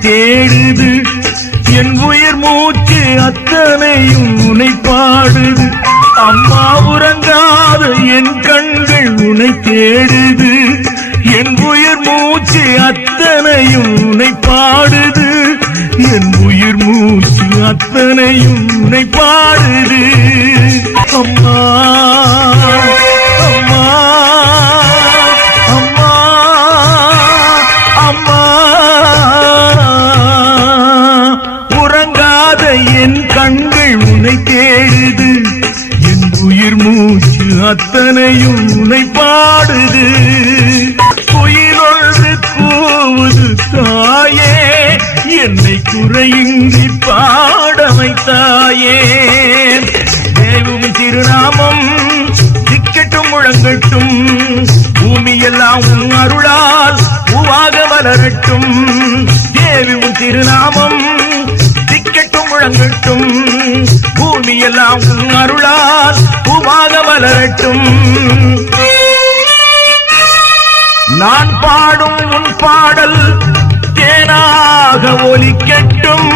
தேடுது என் உயிர் மூச்சு அத்தனையும் உனை பாடுது அம்மா உறங்காத என் கண்கள் உனை தேடுது என் உயிர் மூச்சு அத்தனையும் உனை பாடுது என் உயிர் மூச்சு அத்தனையும் உனை பாடுது அம்மா அம்மா அம்மா அம்மா உறங்காத என் கண்கள் உனை தேடுது என் உயிர் மூச்சு அத்தனையும் உனை பாடுது உயிரொன்று கூவுது தாயே என்னை குறையின்றி பாட வைத்தாயே தேவும் திருநாமம் திக்கட்டும் முழங்கட்டும் பூமியெல்லாம் உன் அருளால் பூவாக மலரட்டும் தேவும் திருநாமம் திக்கட்டும் முழங்கட்டும் பூமியெல்லாம் உன் அருளால் பூவாக மலரட்டும் நான் பாடும் உன் பாடல் தேனாக ஒலிக்கட்டும்